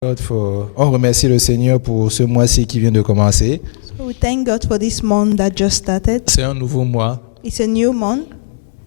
On remercie le Seigneur pour ce mois-ci qui vient de commencer. So we thank God for this month that just started. C'est un nouveau mois. It's a new month.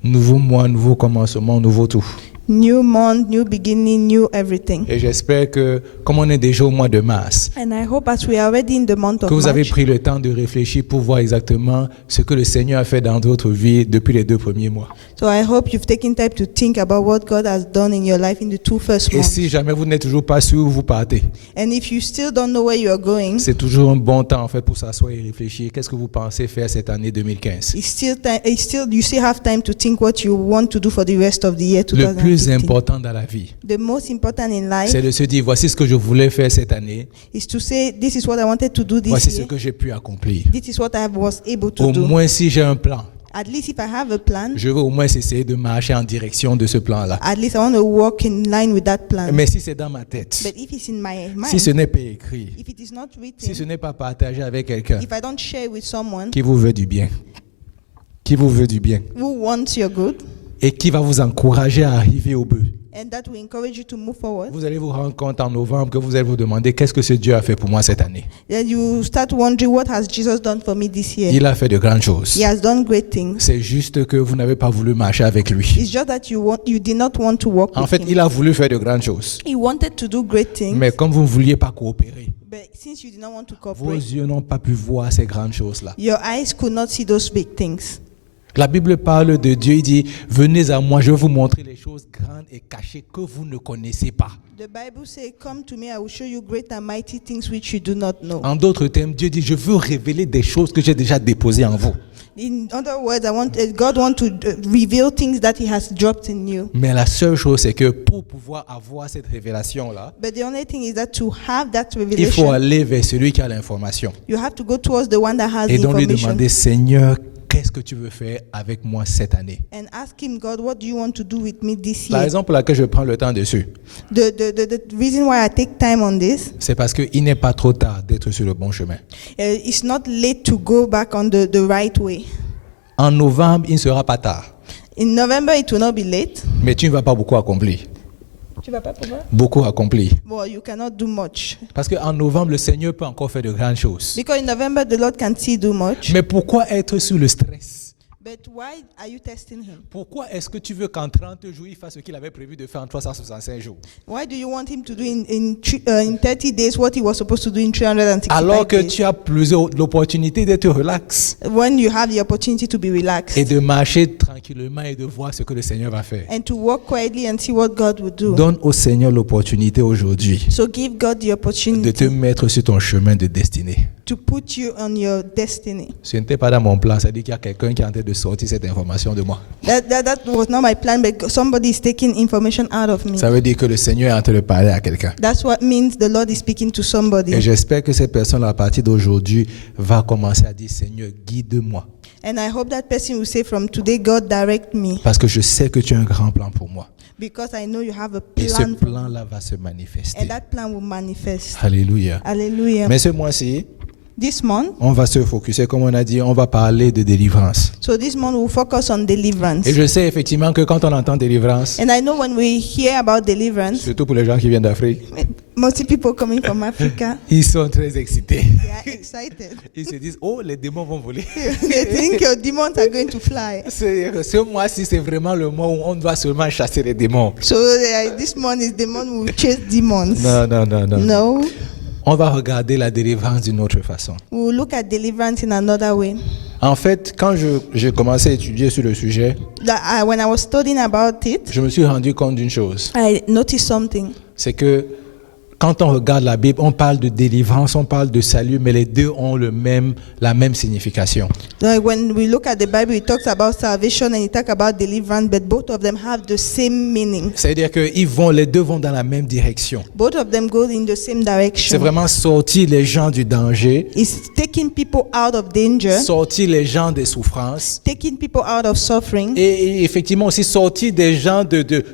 Nouveau mois, nouveau commencement, nouveau tout. New month, new beginning, new everything. Et j'espère que, comme on est déjà au mois de mars, And I hope as we are already in the month of que vous avez March, pris le temps de réfléchir pour voir exactement ce que le Seigneur a fait dans votre vie depuis les 2 premiers mois. so I hope you've taken time to think about what God has done in your life in the 2 first Et months. si jamais vous n'êtes toujours pas sûr où vous partez, And if you still don't know where you are going, c'est toujours un bon temps en fait pour s'asseoir et réfléchir. Qu'est-ce que vous pensez faire cette année 2015? you still have time to think what you want to do for the rest of the year Le plus 2015. important dans la vie, The most important in life c'est de se dire, voici ce que je voulais faire cette année, is to say, this is what I wanted to do this voici ce year. que j'ai pu accomplir. This is what I was able to Au do. moins, si j'ai un plan, At least if I have a plan, je veux au moins essayer de marcher en direction de ce plan-là. at least I want to walk in line with that plan. Mais si c'est dans ma tête, But if it's in my mind, si ce n'est pas écrit, if it is not si ce written, n'est pas partagé avec quelqu'un if I don't share with someone qui vous veut du bien, qui vous veut du bien, who wants your good, et qui va vous encourager à arriver au but, and that will encourage you to move forward, vous allez vous rendre compte en novembre que vous allez vous demander qu'est-ce que ce Dieu a fait pour moi cette année. then you start wondering, what has Jesus done for me this year? Il a fait de grandes choses. He has done great things. C'est juste que vous n'avez pas voulu marcher avec lui. It's just that you did not want to walk En with fait, him. il a voulu faire de grandes choses. He wanted to do great things, Mais comme vous ne vouliez pas coopérer, but since you did not want to vos cooperate, yeux n'ont pas pu voir ces grandes choses-là. your eyes could not see those big things. La Bible parle de Dieu, il dit, venez à moi, je vais vous montrer les choses grandes et cachées que vous ne connaissez pas. The Bible says, come to me, I will show you great and mighty things which you do not know. En d'autres termes, Dieu dit, je veux révéler des choses que j'ai déjà déposées en vous. In other words, God wants to reveal things that He has dropped in you. Mais la seule chose, c'est que pour pouvoir avoir cette révélation-là, But the only thing is that to have that il faut revelation, aller vers celui qui a l'information. you have to go towards the one that has Et the donc lui information demander, Seigneur, qu'est-ce que tu veux faire avec moi cette année? and ask Him, God, what do you want to do with me this La year? raison pour laquelle je prends le temps dessus, The reason why I take time on this, c'est parce qu'il n'est pas trop tard d'être sur le bon chemin. it's not late to go back on the right way. En novembre, il ne sera pas tard, In November, it will not be late. mais tu ne vas pas beaucoup accomplir. Tu vas pas pouvoir? Beaucoup accomplir. Well, you cannot do much. Parce qu'en novembre, le Seigneur peut encore faire de grandes choses. Because in November, the Lord can still do much. Mais pourquoi être sous le stress? But why are you testing Him? Pourquoi est-ce que tu veux qu'en 30 jours, il fasse ce qu'il avait prévu de faire en 365 jours? Why do you want Him to do in 30 days what He was supposed to do in 365 Alors que days? tu as l'opportunité d'être relax When you have the opportunity to be relaxed et de marcher tranquillement et de voir ce que le Seigneur va faire. and to walk quietly and see what God will do. Donne au Seigneur l'opportunité aujourd'hui So give God the de te opportunity mettre sur ton chemin de destinée. to put you on your destiny. Ce n'était pas dans mon plan, ça dit qu'il y a quelqu'un qui est en train de sortir cette information de moi. That was not my plan, but somebody is taking information out of me. Ça veut dire que le Seigneur est en train de parler à quelqu'un. That's what means the Lord is speaking to Et somebody. j'espère que cette personne à partir d'aujourd'hui va commencer à dire, Seigneur, guide-moi. And I hope that person will say from today, God direct me, Parce que je sais que tu as un grand plan pour moi. because I know you have a Et ce plan for me. plan-là va se manifester. And that plan will manifest. Alléluia. Hallelujah. Mais ce mois-ci, This month, on va se focuser, comme on a dit, on va parler de délivrance. so this month we'll focus on deliverance. Et je sais effectivement que quand on entend délivrance, And I know when we hear about deliverance, surtout pour les gens qui viennent d'Afrique, mostly people coming from Africa, ils sont très excités. they are excited. Ils se disent, oh, les démons vont voler. They think your demons are going to fly. Ce mois-ci, c'est vraiment le mois où on doit seulement chasser les démons. So this month is the month we will chase demons. Non, non, non, non. No, On va regarder la délivrance d'une autre façon. we will look at deliverance in another way. En fait, quand j'ai commencé à étudier sur le sujet, When I was studying about it, je me suis rendu compte d'une chose. I noticed something. C'est que quand on regarde la Bible, on parle de délivrance, on parle de salut, mais les deux ont la même signification. Like when we look at the Bible, it talks about salvation and it talks about deliverance, but both of them have the same meaning. C'est-à-dire que les deux vont dans la même direction. Both of them go in the same C'est direction. vraiment sortir les gens du danger, It's taking people out of danger, sortir les gens des souffrances, taking people out of suffering, et effectivement aussi sortir des gens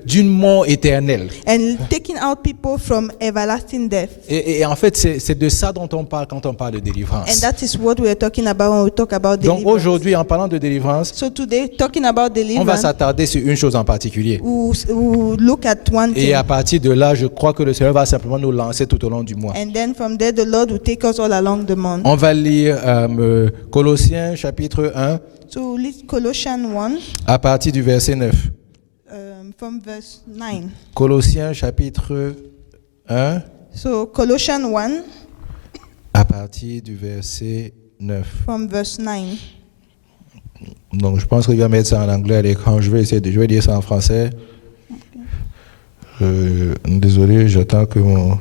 d'une mort éternelle. and taking out people from everlasting everlasting death. Et en fait, c'est de ça dont on parle quand on parle de délivrance. And that is what we are talking about when we talk about Donc deliverance. aujourd'hui, en parlant de délivrance, So today, talking about on va deliverance, s'attarder sur une chose en particulier. we'll look at one Et thing. à partir de là, je crois que le Seigneur va simplement nous lancer tout au long du mois. And then from there, the Lord will take us all along the month. On va lire Colossiens chapitre 1 So we read Colossians 1 à partir du verset 9. from verse 9. Colossiens chapitre 1 So Colossians 1 à partir du verset 9. from verse 9. Donc je pense qu'il va mettre ça en anglais à l'écran. Je vais dire ça en français. Désolé, j'attends que mon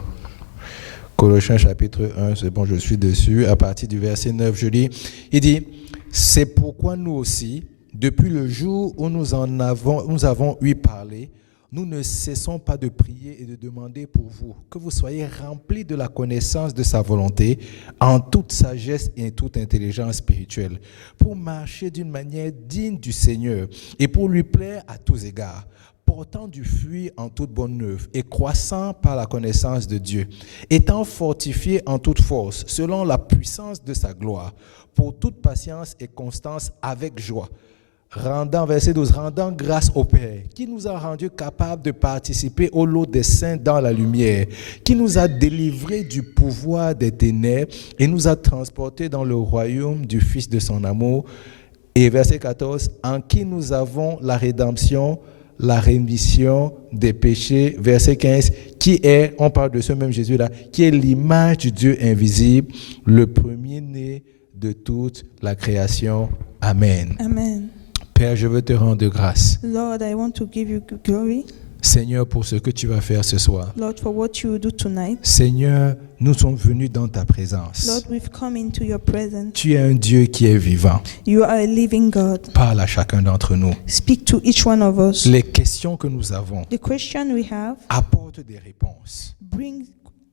Colossiens chapitre 1, c'est bon, je suis dessus. À partir du verset 9, je lis. Il dit, c'est pourquoi nous aussi, depuis le jour où nous avons eu parlé, nous ne cessons pas de prier et de demander pour vous, que vous soyez remplis de la connaissance de sa volonté, en toute sagesse et toute intelligence spirituelle, pour marcher d'une manière digne du Seigneur et pour lui plaire à tous égards, portant du fruit en toute bonne œuvre et croissant par la connaissance de Dieu, étant fortifiés en toute force, selon la puissance de sa gloire, pour toute patience et constance avec joie, verset 12, rendant grâce au Père, qui nous a rendus capables de participer au lot des saints dans la lumière, qui nous a délivrés du pouvoir des ténèbres et nous a transportés dans le royaume du Fils de son amour. Et verset 14, en qui nous avons la rédemption, la rémission des péchés, verset 15, qui est, on parle de ce même Jésus-là, qui est l'image du Dieu invisible, le premier-né de toute la création. Amen. Amen. Père, je veux te rendre grâce. Lord, I want to give you glory. Seigneur, pour ce que tu vas faire ce soir. Lord, for what you will do tonight. Seigneur, nous sommes venus dans ta présence. Lord, we've come into your presence. Tu es un Dieu qui est vivant. You are a living God. Parle à chacun d'entre nous. Speak to each one of us. Les questions que nous avons, The question we have, apporte des réponses. bring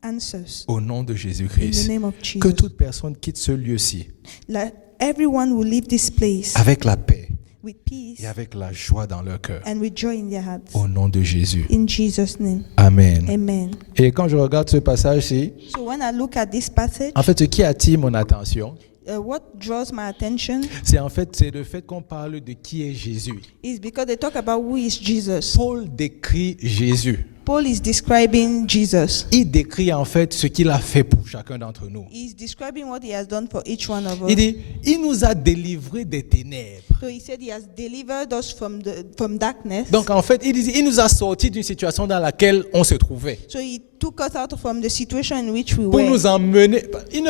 answers Au nom de in the Jésus-Christ. name of Que Jesus. toute personne quitte ce lieu-ci Let everyone will leave this place avec la paix with peace et avec la joie dans leur cœur. and with joy in their hearts. Au nom de Jésus. In Jesus' name. Amen. Amen. Et quand je regarde ce passage-ci, So when I look at this passage, en fait, ce qui attire mon attention, what draws my attention c'est le fait qu'on parle de qui est Jésus. is because they talk about who is Jesus. Paul décrit Jésus. Paul is describing Jesus. Il décrit en fait ce qu'il a fait pour chacun d'entre nous. He's describing what he has done for each one of Il us. dit, il nous a délivrés des ténèbres. So he said he has delivered us from darkness. Donc en fait, il nous a sortis d'une situation dans laquelle on se trouvait. So he took us out from the situation in which we Pour were. nous emmener, il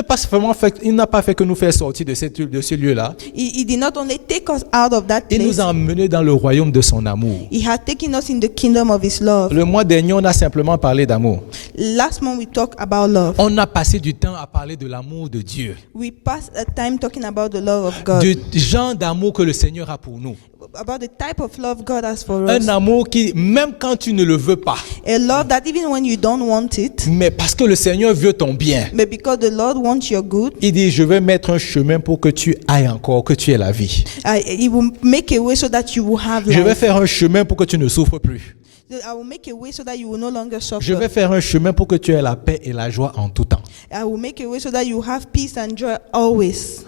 n'a pas fait que nous faire sortir de ce lieu-là. He did not only take us out of that Il place, nous a emmenés dans le royaume de son amour. he had taken us in the kingdom of his love. Le mois dernier, on a simplement parlé d'amour. Last month we talked about love. On a passé du temps à parler de l'amour de Dieu. We passed a time talking about the love of God. Du genre d'amour que le Seigneur a pour nous. About the type of love God has for us. Un amour qui, même quand tu ne le veux pas, A love that even when you don't want it, mais parce que le Seigneur veut ton bien, but because the Lord wants your good, il dit, je vais mettre un chemin pour que tu ailles encore, que tu aies la vie. He will make a way so that you will have Je vais life. faire un chemin pour que tu ne souffres plus. I will make a way so that you will no longer suffer. Je vais faire un chemin pour que tu aies la paix et la joie en tout temps. I will make a way so that you have peace and joy always.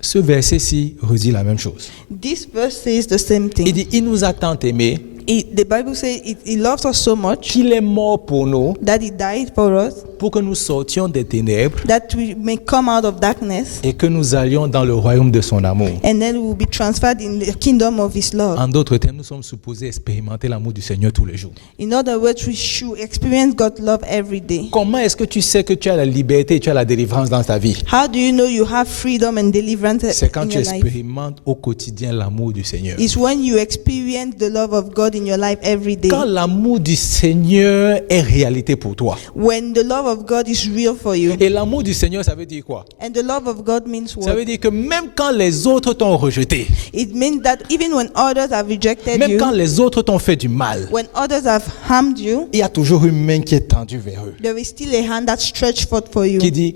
Ce verset-ci redit la même chose. This verse says the same Il thing. dit, il nous a tant aimés The Bible says he loves us so much qu'il est mort pour nous, that he died for us, pour que nous sortions des ténèbres that we may come out of darkness, et que nous allions dans le royaume de son amour. and then we will be transferred in the kingdom of his love. En d'autres termes, nous sommes supposés expérimenter l'amour du Seigneur tous les jours. In other words, we should experience God's love every day. Comment est-ce que tu sais que tu as la liberté et tu as la délivrance dans ta vie? How do you know you have freedom and deliverance C'est quand in tu your life? expérimentes au quotidien l'amour du Seigneur. It's when you experience the love of God in your life every day. Quand l'amour du Seigneur est réalité pour toi. When the love of God is real for you. Et l'amour du Seigneur, ça veut dire quoi? And the love of God means Ça what? veut dire que même quand les autres t'ont rejeté, It means that even when others have rejected même quand you, les autres t'ont fait du mal, when others have harmed you, il y a toujours une main qui est tendue vers eux, there is still a hand that's stretched forth for you. qui dit,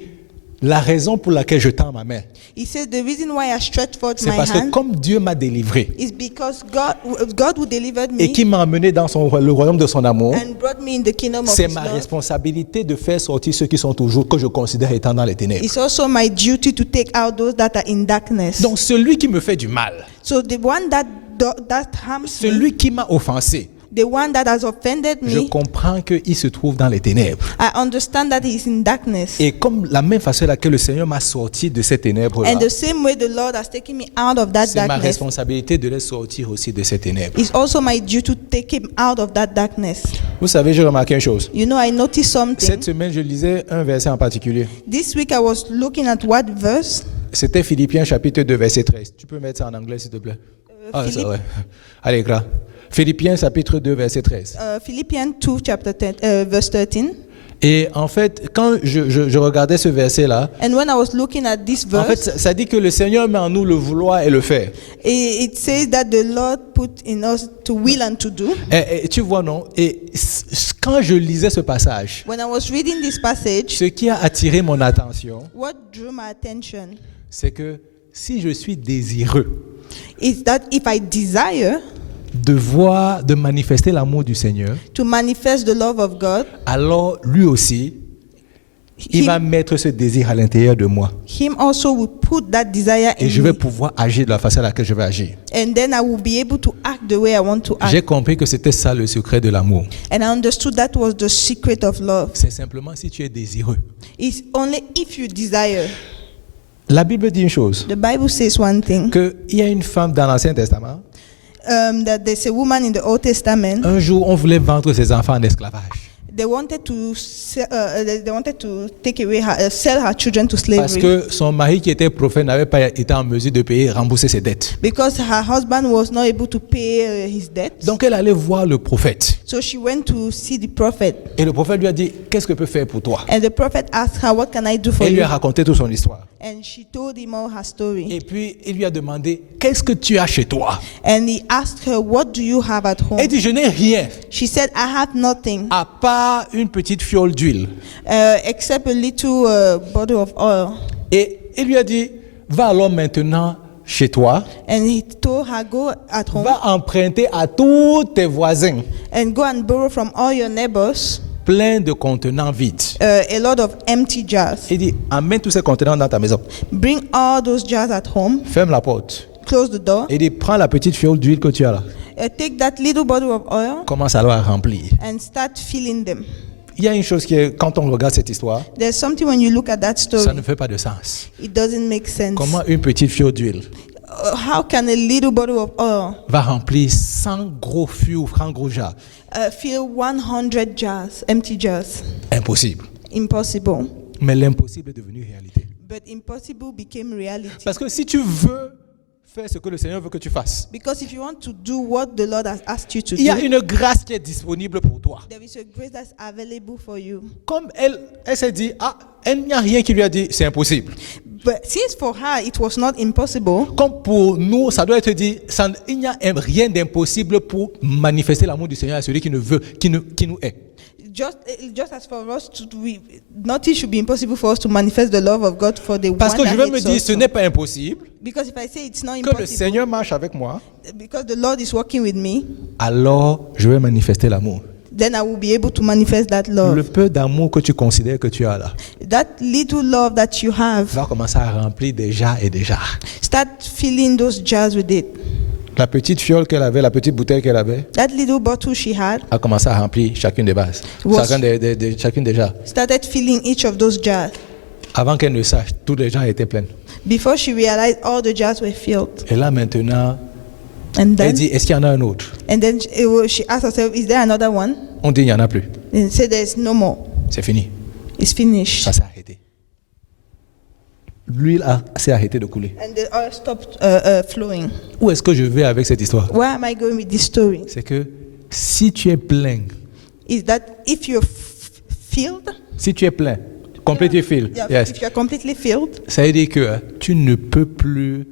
la raison pour laquelle je tends ma main, He said, the reason why I stretched forth c'est my parce que hand comme Dieu m'a délivré is because God who delivered et me qui m'a emmené dans le royaume de son amour, and brought me in the kingdom of c'est His ma love. responsabilité de faire sortir ceux qui sont toujours, que je considère étant dans les ténèbres. It's also my duty to take out those that are in darkness. Donc celui qui me fait du mal, So the one that harms me, celui qui m'a offensé, the one that has offended je me, comprends qu'il se trouve dans les ténèbres. I understand that he is in darkness. Et comme la même façon laquelle le Seigneur m'a sorti de ces ténèbres-là, And the same way the Lord has taken me out of that c'est ma darkness, responsabilité de les sortir aussi de ces ténèbres. it's also my duty to take him out of that darkness. Vous savez, j'ai remarqué une chose. You know, I noticed something. Cette semaine, je lisais un verset en particulier. This week I was looking at what verse? C'était Philippiens chapitre 2, verset 13. Tu peux mettre ça en anglais, s'il te plaît? Ah, c'est vrai. Allez, gras. Philippiens chapitre 2, verset 13. Philippians 2, chapter 10, verse 13. Et en fait, quand je regardais ce verset-là, And when I was looking at this en fait, verse, ça dit que le Seigneur met en nous le vouloir et le faire. it says that the Lord put in us to will and to do. Et tu vois, non? Et quand je lisais ce passage, When I was reading this passage, ce qui a attiré mon attention, what drew my attention c'est que si je suis désireux is that if I desire de manifester l'amour du Seigneur, to manifest the love of God, alors lui aussi, il va mettre ce désir à l'intérieur de moi. Him also will put that desire Et in je vais me. pouvoir agir de la façon à laquelle je vais agir. And then I will be able to act the way I want to act. J'ai compris que c'était ça le secret de l'amour. And I understood that was the secret of love. C'est simplement si tu es désireux. It's only if you desire. La Bible dit une chose, The Bible says one thing, qu'il y a une femme dans l'Ancien Testament, that there's a woman in the Old Testament. un jour on voulait vendre ses enfants en esclavage. They wanted to take away sell her children to Parce slavery que son mari qui était prophète n'avait pas été en mesure de payer, rembourser ses dettes. because her husband was not able to pay his debts. Donc elle allait voir le prophète. So she went to see the prophet, Et le prophète lui a dit, qu'est-ce que je peux faire pour toi? and the prophet asked her, "What can I do for Et il lui you?" a raconté toute son histoire. And she told him all her story. Et puis il lui a demandé, qu'est-ce que tu as chez toi? And he asked her, "What do you have at home?" Elle dit, je n'ai rien, She said, "I have nothing à part une petite fiole d'huile. except a little bottle of oil." Et il lui a dit, va alors maintenant chez toi, And he told her, "Go at home va emprunter à tous tes voisins and go and borrow from all your neighbors plein de contenants vides. a lot of empty jars. Il dit, amène tous ces contenants dans ta maison. Bring all those jars at home, Ferme la porte. close the door, Il dit, prends la petite fiole d'huile que tu as là. take that little bottle of oil Commence alors à remplir. and start filling them." Il y a une chose qui est, quand on regarde cette histoire, There's something when you look at that ça story, ne fait pas de sens. it doesn't make sense. Comment une petite fiole d'huile How can a little bottle of oil va remplir 100 gros fûts ou 100 gros jars? fill 100 jars, empty jars? Impossible. Impossible. Mais l'impossible est devenu réalité. But impossible became reality. Parce que si tu veux faire ce que le Seigneur veut que tu fasses, Because if you want to do what the Lord has asked you to il y a do, une grâce qui est disponible pour toi. there is a grace that's available for you. Comme elle s'est dit, ah, il n'y a rien qui lui a dit, c'est impossible. But since for her it was not impossible, Comme pour nous, ça doit être dit, il n'y a rien d'impossible pour manifester l'amour du Seigneur à celui qui nous veut, qui nous est. just as for us nothing should be impossible for us to manifest the love of God for the Parce one que je that vais me hates dire, us. ce n'est pas impossible Because if I say it's not que le impossible, Seigneur marche avec moi, because the Lord is working with me, alors je vais manifester l'amour. then I will be able to manifest that love. Le peu d'amour que tu considères que tu as là That little love that you have, va commencer à remplir des jars et des jars. start filling those jars with it. La petite fiole qu'elle avait, la petite bouteille qu'elle avait, That little bottle she had a commencé à remplir chacune des bases, Was- chacune des jars. started filling each of those jars. Avant qu'elle ne sache, tous les jars étaient pleins. Before she realized, all the jars were filled. Et là maintenant, And elle then, dit, est-ce qu'il y en a un autre? she asked herself, "Is there another one?" On dit, il n'y en a plus. And said, "There's no more. C'est fini. It's finished." Ça s'est arrêté. L'huile s'est arrêtée de couler. And the oil stopped flowing. Où est-ce que je vais avec cette histoire? Where am I going with this story? C'est que si tu es plein, Is that if you're filled, si tu es plein, completely filled, yes, if you're completely filled, ça veut dire que tu ne peux plus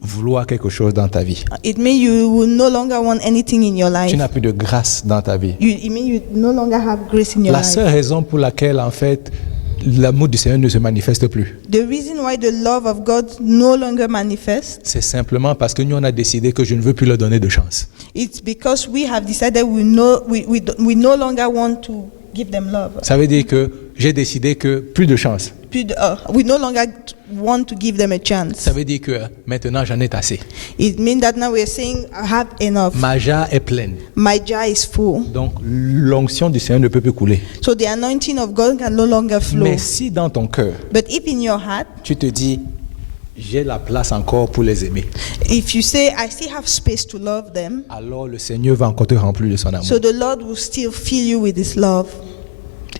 vouloir quelque chose dans ta vie. it means you will no longer want anything in your life. Tu n'as plus de grâce dans ta vie. It means you no longer have grace in your La life. seule raison pour laquelle, en fait, l'amour du Seigneur ne se manifeste plus. The reason why the love of God no longer manifests, C'est simplement parce que nous, on a décidé que je ne veux plus leur donner de chance. it's because we have decided we no longer want to give them love. Ça veut dire que j'ai décidé que plus de chance. We no longer want to give them a chance. Ça veut dire que maintenant, j'en ai assez. It means that now we're saying, I have enough. Ma jarre est pleine. My jar is full. Donc, l'onction du Seigneur ne peut plus couler. So the anointing of God can no longer flow. Mais si dans ton cœur, But if in your heart, tu te dis, j'ai la place encore pour les aimer, if you say, I still have space to love them, alors le Seigneur va encore te remplir de son amour. so the Lord will still fill you with His love.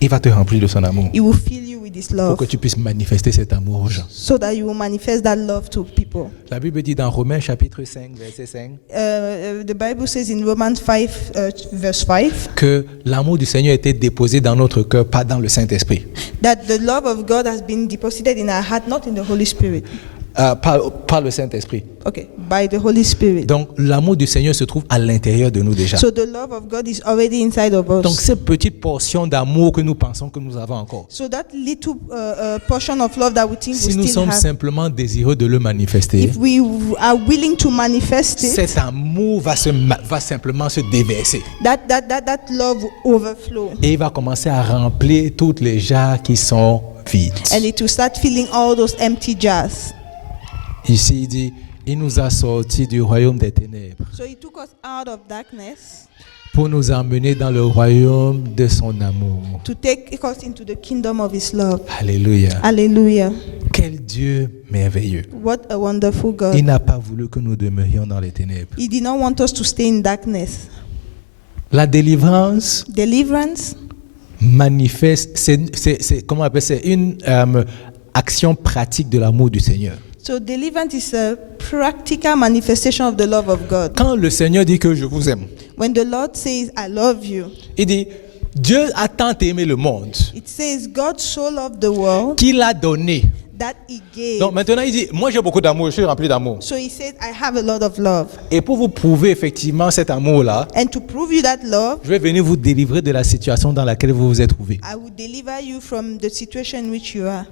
Il va te remplir de son amour He will fill you with His pour love que tu puisses manifester cet amour aux gens. so that you will manifest that love to people. La Bible dit dans Romains chapitre 5, verset 5, The Bible says in Romans 5, verse 5, que l'amour du Seigneur a été déposé dans notre cœur, pas dans le Saint-Esprit. that the love of God has been deposited in our heart, not in the Holy Spirit. Pas le Saint-Esprit. Okay, by the Holy Spirit. Donc l'amour du Seigneur se trouve à l'intérieur de nous déjà. So the love of God is already inside of us. Donc cette petite portion d'amour que nous pensons que nous avons encore, So that little portion of love that we think si we nous still sommes have, simplement désireux de le manifester, if we are willing to manifest it, cet amour va simplement se déverser. that love will overflow. Et il va commencer à remplir toutes les jarres qui sont vides. And it will start filling all those empty jars. Ici, il dit, il nous a sortis du royaume des ténèbres So He took us out of darkness pour nous emmener dans le royaume de son amour. to take us into the kingdom of His love. Alléluia. Hallelujah. Quel Dieu merveilleux. What a wonderful God. Il n'a pas voulu que nous demeurions dans les ténèbres. He did not want us to stay in darkness. La délivrance Deliverance manifeste, comment on appelle ça, une action pratique de l'amour du Seigneur. So deliverance is a practical manifestation of the love of God. Quand le Seigneur dit que je vous aime, When the Lord says, I love you, il dit, Dieu a tant aimé le monde it says God so loved the world qu'il a donné. that He gave. Donc maintenant il dit, moi j'ai beaucoup d'amour, je suis rempli d'amour. So He said, I have a lot of love. Et pour vous prouver effectivement cet amour-là, And to prove you that love, je vais venir vous délivrer de la situation dans laquelle vous vous êtes trouvé. I will deliver you from the situation in which you are.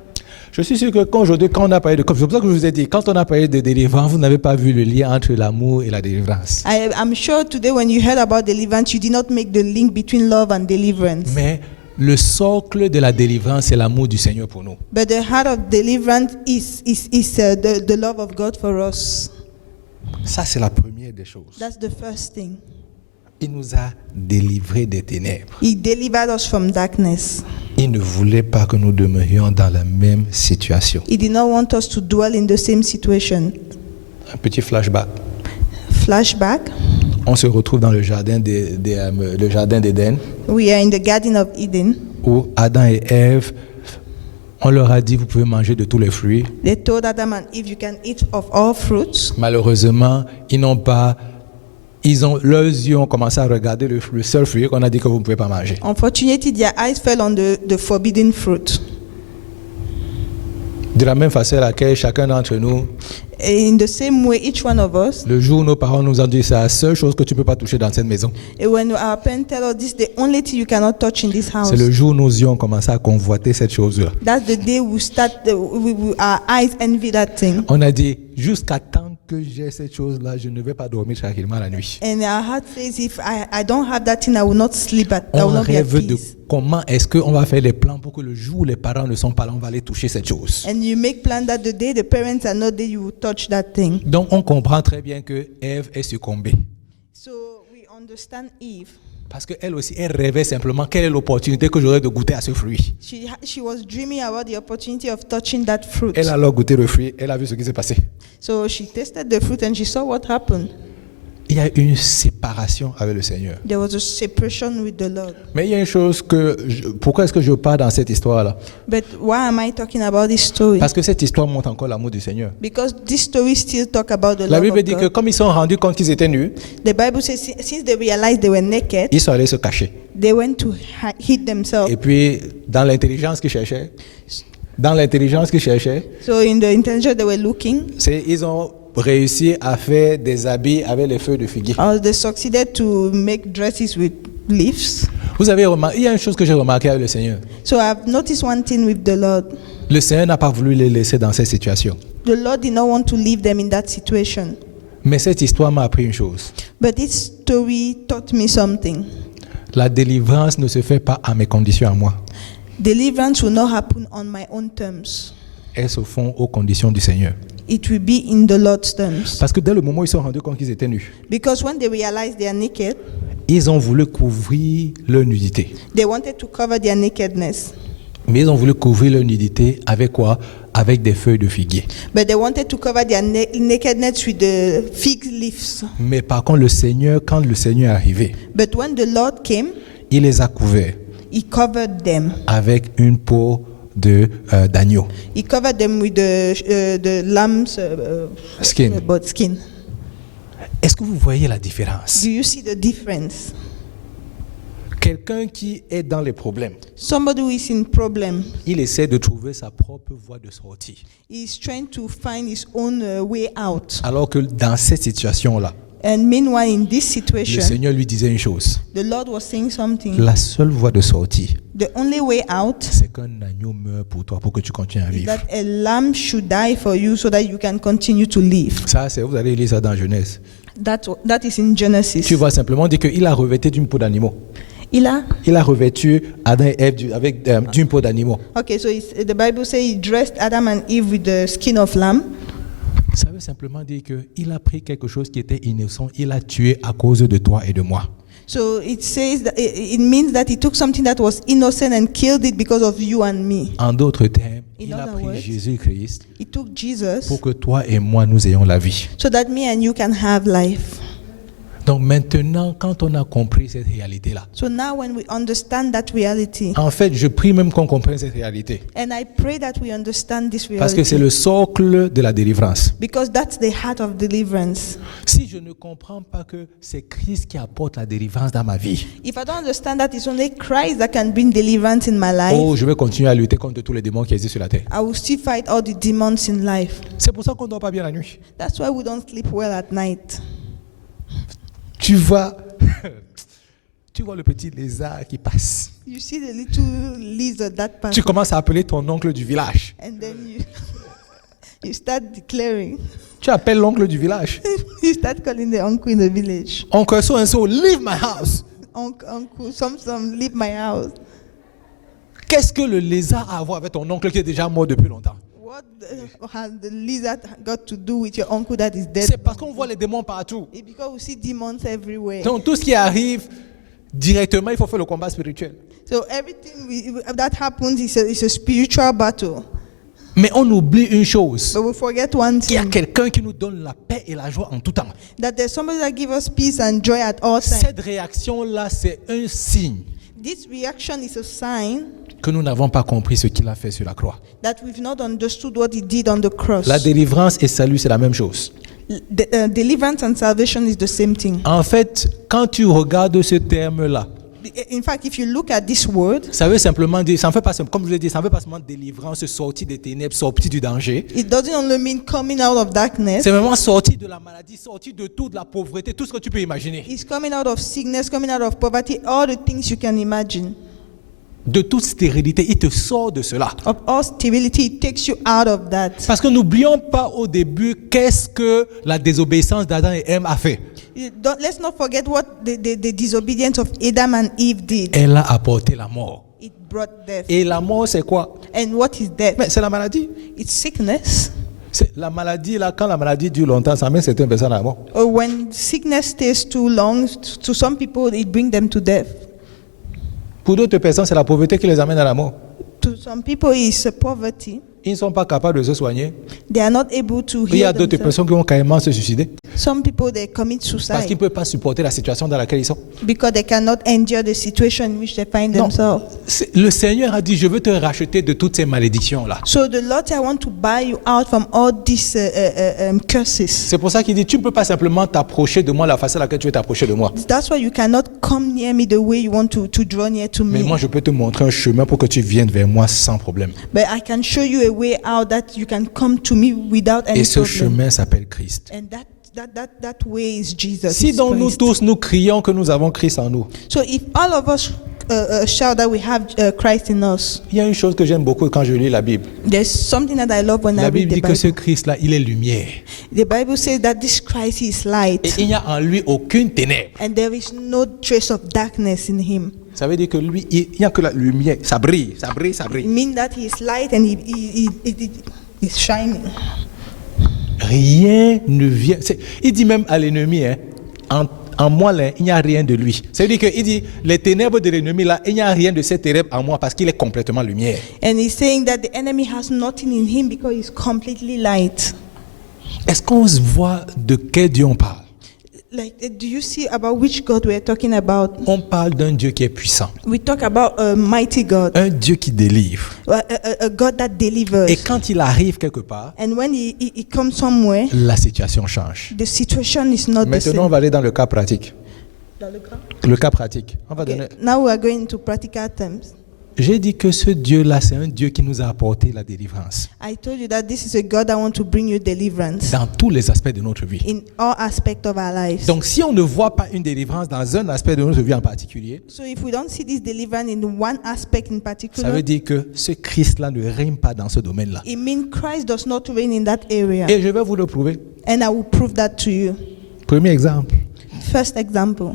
Je suis sûr que aujourd'hui, quand on a parlé de... C'est pour ça que je vous ai dit, quand on a parlé de délivrance, vous n'avez pas vu le lien entre l'amour et la délivrance. I'm sure today when you heard about deliverance, you did not make the link between love and deliverance. Mais le socle de la délivrance, c'est l'amour du Seigneur pour nous. But the heart of deliverance is the love of God for us. Ça, c'est la première des choses. That's the first thing. Il nous a délivrés des ténèbres. He delivered us from darkness. Il ne voulait pas que nous demeurions dans la même situation. He did not want us to dwell in the same situation. Un petit flashback. Flashback. On se retrouve dans le jardin d'Éden, We are in the Garden of Eden. où Adam et Ève, on leur a dit, vous pouvez manger de tous les fruits. They told Adam and Eve, you can eat of all fruits. Malheureusement, leurs yeux ont commencé à regarder le seul fruit qu'on a dit que vous ne pouvez pas manger. Unfortunately, their eyes fell on the forbidden fruit. De la même façon à laquelle chacun d'entre nous, In the same way, each one of us, le jour où nos parents nous ont dit, c'est la seule chose que tu ne peux pas toucher dans cette maison, when our parents tell us this, the only thing you cannot touch in this house. c'est le jour où nos yeux ont commencé à convoiter cette chose-là. That's the day we start. Our eyes envy that thing, On a dit, jusqu'à temps que j'ai cette chose-là, je ne vais pas dormir tranquillement la nuit. and our heart says, if I don't have that thing, I will not sleep. I will On not be at rêve de peace. comment est-ce qu'on va faire des plans pour que le jour où les parents ne sont pas là, on va aller toucher cette chose. And you make plan that the day the parents are not there, you will touch that thing. Donc on comprend très bien que Ève est succombée. So we understand Eve. Parce qu'elle aussi, elle rêvait simplement quelle est l'opportunité que j'aurais de goûter à ce fruit. She was dreaming about the opportunity of touching that fruit. Elle a alors goûté le fruit, elle a vu ce qui s'est passé. So she tasted the fruit and she saw what happened. Il y a une séparation avec le Seigneur. There was a separation with the Lord. Mais il y a une chose pourquoi est-ce que je parle dans cette histoire-là? But why am I talking about this story? Parce que cette histoire montre encore l'amour du Seigneur. Because this story still talk about the La love Bible of dit que God. comme ils se sont rendus compte qu'ils étaient nus, The Bible says since they realized they were naked, ils sont allés se cacher. they went to hide themselves. Et puis, dans l'intelligence qu'ils cherchaient, So in the intention they were looking, ils ont réussi à faire des habits avec les feuilles de figuier. they succeeded to make dresses with leaves. Vous avez remarqué, il y a une chose que j'ai remarqué avec le Seigneur. So I've noticed one thing with the Lord. Le Seigneur n'a pas voulu les laisser dans cette situation. The Lord did not want to leave them in that situation. Mais cette histoire m'a appris une chose. But this story taught me something. La délivrance ne se fait pas à mes conditions à moi. Deliverance will not happen on my own terms. Elles se font aux conditions du Seigneur. It will be in the Lord's terms. Parce que dès le moment où ils se sont rendus compte qu'ils étaient nus, Because when they realized they are naked, ils ont voulu couvrir leur nudité. they wanted to cover their nakedness. Mais ils ont voulu couvrir leur nudité avec quoi? Avec des feuilles de figuier. But they wanted to cover their nakedness with the fig leaves. Mais par contre, quand le Seigneur est arrivé, But when the Lord came, il les a couverts He covered them. avec une peau d'agneau. He covered them with the lamb's Skin. skin. Est-ce que vous voyez la différence? Do you see the difference? Quelqu'un qui est dans les problèmes, Somebody who is in problem, il essaie de trouver sa propre voie de sortie. is trying to find his own way out. Alors que dans cette situation-là, And meanwhile, in this le situation, Seigneur lui disait une chose. the Lord was saying something. La seule voie de sortie, The only way out c'est qu'un agneau meure pour toi, pour que tu continues à is vivre. that a lamb should die for you so that you can continue to live. Ça, vous allez lire ça dans Genèse. That is in Genesis. Tu vas simplement dire qu'il a revêtu d'une peau d'animaux. Il a revêtu Adam et Ève avec d'une peau d'animaux. Okay, so the Bible says he dressed Adam and Eve with the skin of lamb. Ça veut simplement dire qu'il a pris quelque chose qui était innocent, il a tué à cause de toi et de moi. So it says that it means that he took something that was innocent and killed it because of you and me. En d'autres termes, In il a other pris words, Jésus-Christ He took Jesus pour que toi et moi, nous ayons la vie. so that me and you can have life. Donc maintenant, quand on a compris cette réalité-là, So now when we understand that reality, en fait, je prie même qu'on comprenne cette réalité. and I pray that we understand this Parce que c'est reality, le socle de la délivrance. because that's the heart of deliverance. Si je ne comprends pas que c'est Christ qui apporte la délivrance dans ma vie, If I don't understand that it's only Christ that can bring deliverance in my life, oh, je vais continuer à lutter contre tous les démons qui existent sur la terre. I will still fight all the demons in life. C'est pour ça qu'on ne dort pas bien la nuit. That's why we don't sleep well at night. Tu vois le petit lézard qui passe. You see the little lizard that passes, Tu commences à appeler ton oncle du village. and then you start declaring. Tu appelles l'oncle du village. You start calling the uncle in the village. Uncle so and so, leave my house. Uncle, some, leave my house. Qu'est-ce que le lézard a à voir avec ton oncle qui est déjà mort depuis longtemps? What has the lizard got to do with your uncle that is dead? C'est parce qu'on voit les démons partout. It's because we see demons everywhere. Donc tout ce qui arrive directement, il faut faire le combat spirituel. So everything that happens is a spiritual battle. Mais on oublie une chose. But we forget one Il y a thing, quelqu'un qui nous donne la paix et la joie en tout temps. that there's somebody that gives us peace and joy at all times. Cette réaction-là, c'est un signe This reaction is a sign que nous n'avons pas compris ce qu'il a fait sur la croix. that we've not understood what he did on the cross. La délivrance et salut, c'est la même chose. Deliverance and salvation is the same thing. En fait, quand tu regardes ce terme-là, In fact, if you look at this word, ça veut simplement dire, ça ne fait pas, comme je l'ai dit, ça ne veut pas seulement délivrance, sortie des ténèbres, sortie du danger. it doesn't only mean coming out of darkness. C'est vraiment sortie de la maladie, sortie de tout, de la pauvreté, tout ce que tu peux imaginer. It's coming out of sickness, coming out of poverty, all the things you can imagine. De toute stérilité, il te sort de cela. Of all sterility, it takes you out of that. Parce que n'oublions pas au début qu'est-ce que la désobéissance d'Adam et Ève a fait. Let's not forget what the disobedience of Adam and Eve did. Elle a apporté la mort. It brought death. Et la mort, c'est quoi? And what is death? Mais c'est la maladie. It's sickness. C'est la maladie, là, quand la maladie dure longtemps, ça met certaines personnes à la mort. Or when sickness stays too long, to some people, it brings them to death. Pour d'autres personnes, c'est la pauvreté qui les amène à la mort. To some people, it's poverty. Ils ne sont pas capables de se soigner. They are not able to Il y a heal d'autres themselves. personnes qui vont carrément se suicider Some people, they commit parce qu'ils suicide ne peuvent pas supporter la situation dans laquelle ils sont. because they cannot endure the situation in which they find Non. themselves. Le Seigneur a dit, je veux te racheter de toutes ces malédictions-là. So the Lord said, I want to buy you out from all these curses. C'est pour ça qu'il dit, tu ne peux pas simplement t'approcher de moi la façon à laquelle tu veux t'approcher de moi. That's why you cannot come near me the way you want to draw near to Mais me. moi, je peux te montrer un chemin pour que tu viennes vers moi sans problème. But I can show you a way out that you can come to me without any Et ce problem. chemin s'appelle Christ. And that way is Jesus. Si is donc nous Christ. tous, nous crions que nous avons Christ en nous, So if all of us shout that we have Christ in us. Il y a une chose que j'aime beaucoup quand je lis la Bible. There's something that I love when I La read Bible the dit que ce Bible. Christ-là, il est lumière. The Bible says that this Christ is Et light, il n'y a en lui aucune ténèbre. and there is no trace of darkness in him. Ça veut dire que lui, il n'y a que la lumière. Ça brille, ça brille, ça It brille. means that he is light and he's shining. Rien ne vient. Il dit même à l'ennemi, en moi, là, il n'y a rien de lui. Ça veut dire qu'il dit, les ténèbres de l'ennemi, là, il n'y a rien de ces ténèbres en moi parce qu'il est complètement lumière. And he's saying that the enemy has nothing in him because he's completely light. Est-ce qu'on se voit de quel Dieu on parle? Like, do you see about which God we're talking about? On parle d'un Dieu qui est puissant, We talk about a mighty God, un Dieu qui délivre. a God that delivers. Et quand il arrive quelque part, And when he comes somewhere, la situation change. the situation is not the Maintenant, on same. va aller dans le cas pratique. Le cas pratique. On va Okay, donner. now we are going into practical terms. J'ai dit que ce Dieu-là, c'est un Dieu qui nous a apporté la délivrance I told you that this is a God that wants to bring you deliverance dans tous les aspects de notre vie. in all aspects of our lives. Donc, si on ne voit pas une délivrance dans un aspect de notre vie en particulier, So if we don't see this deliverance in one aspect in ça particular, veut dire que ce Christ-là ne règne pas dans ce domaine-là. it means Christ does not reign in that area. Et je vais vous le prouver. And I will prove that to you. Premier exemple. First example.